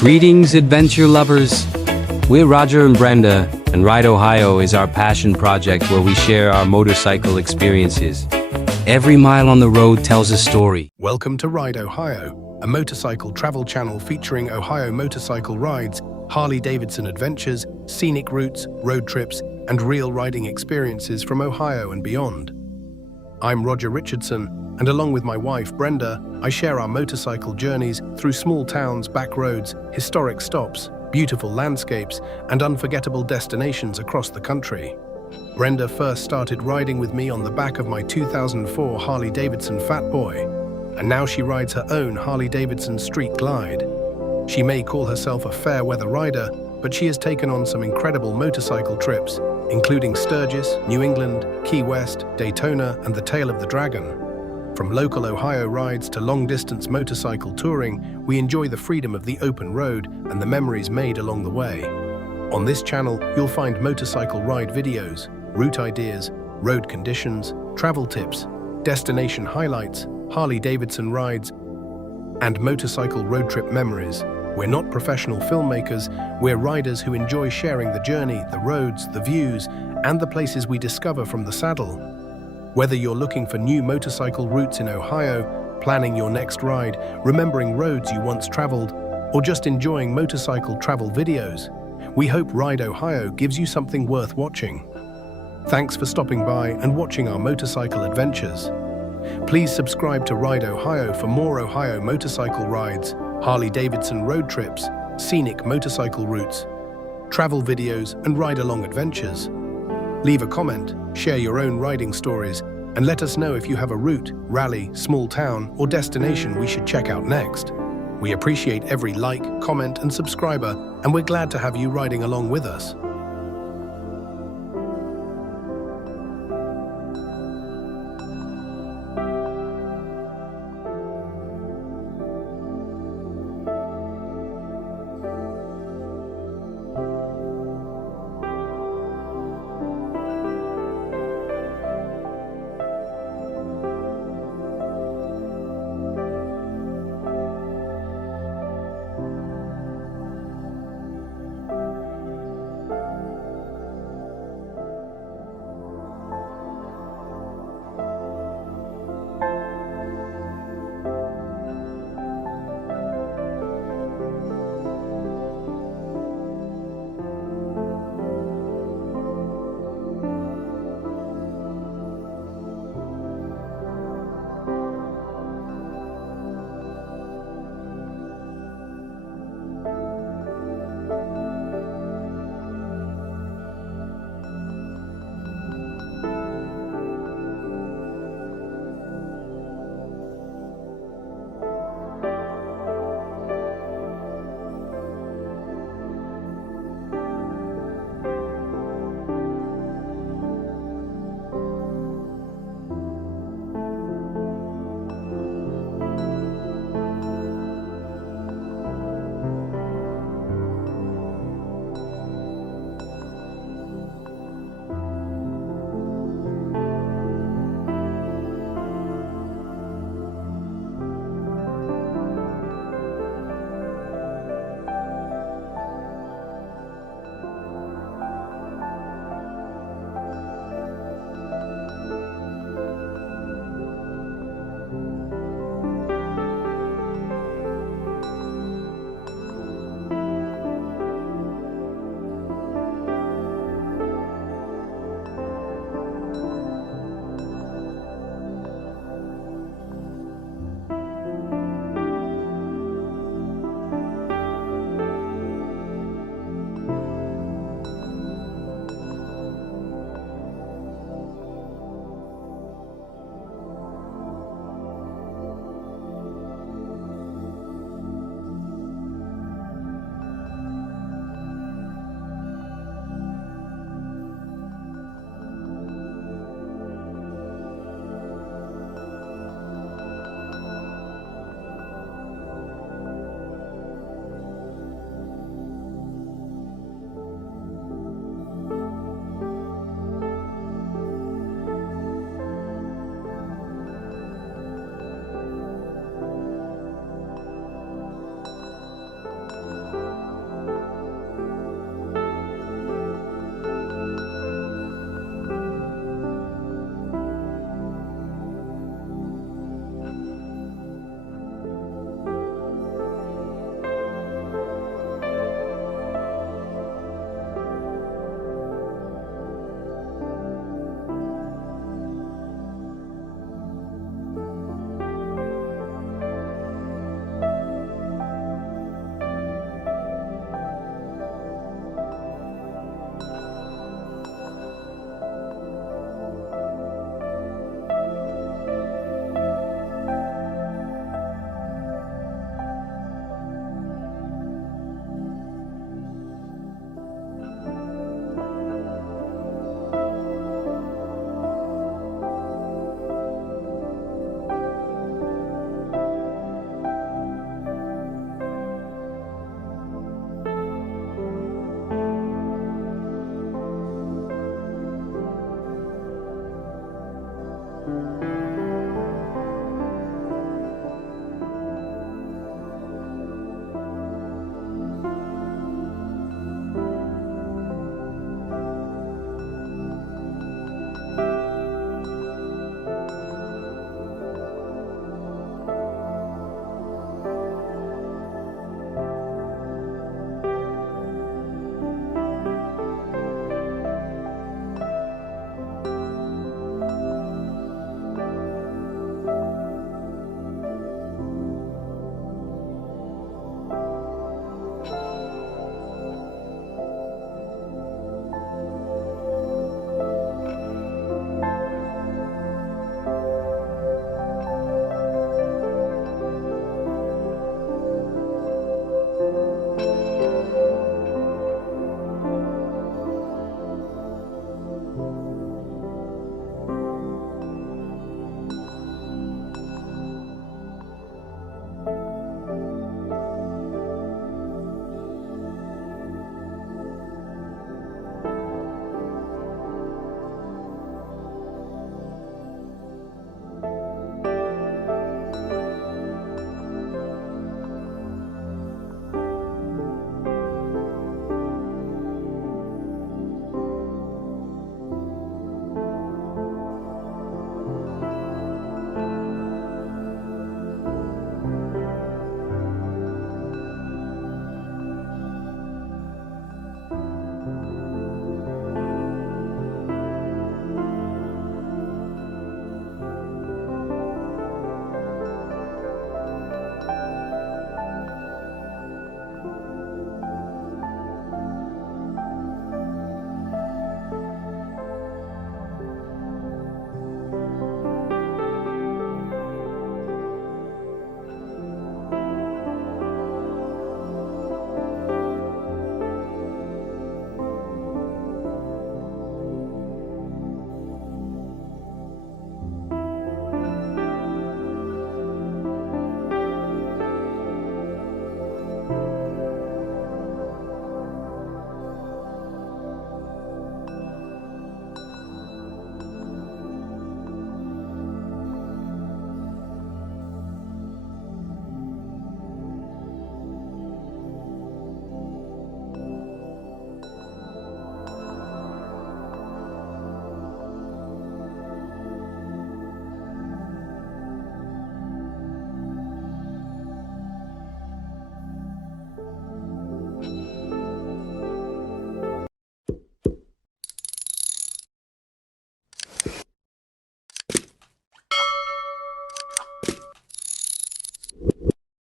Greetings, adventure lovers. We're Roger and Brenda, and Ride Ohio is our passion project where we share our motorcycle experiences. Every mile on the road tells a story. Welcome to Ride Ohio, a motorcycle travel channel featuring Ohio motorcycle rides, Harley-Davidson adventures, scenic routes, road trips, and real riding experiences from Ohio and beyond. I'm Roger Richardson, and along with my wife Brenda, I share our motorcycle journeys through small towns, back roads, historic stops, beautiful landscapes, and unforgettable destinations across the country. Brenda first started riding with me on the back of my 2004 Harley-Davidson Fat Boy, and now she rides her own Harley-Davidson Street Glide. She may call herself a fair-weather rider, but she has taken on some incredible motorcycle trips, including Sturgis, New England, Key West, Daytona, and the Tail of the Dragon. From local Ohio rides to long-distance motorcycle touring, we enjoy the freedom of the open road and the memories made along the way. On this channel, you'll find motorcycle ride videos, route ideas, road conditions, travel tips, destination highlights, Harley-Davidson rides, and motorcycle road trip memories. We're not professional filmmakers, we're riders who enjoy sharing the journey, the roads, the views, and the places we discover from the saddle. Whether you're looking for new motorcycle routes in Ohio, planning your next ride, remembering roads you once traveled, or just enjoying motorcycle travel videos, we hope Ride Ohio gives you something worth watching. Thanks for stopping by and watching our motorcycle adventures. Please subscribe to Ride Ohio for more Ohio motorcycle rides, Harley-Davidson road trips, scenic motorcycle routes, travel videos, and ride-along adventures. Leave a comment, share your own riding stories, and let us know if you have a route, rally, small town, or destination we should check out next. We appreciate every like, comment, and subscriber, and we're glad to have you riding along with us.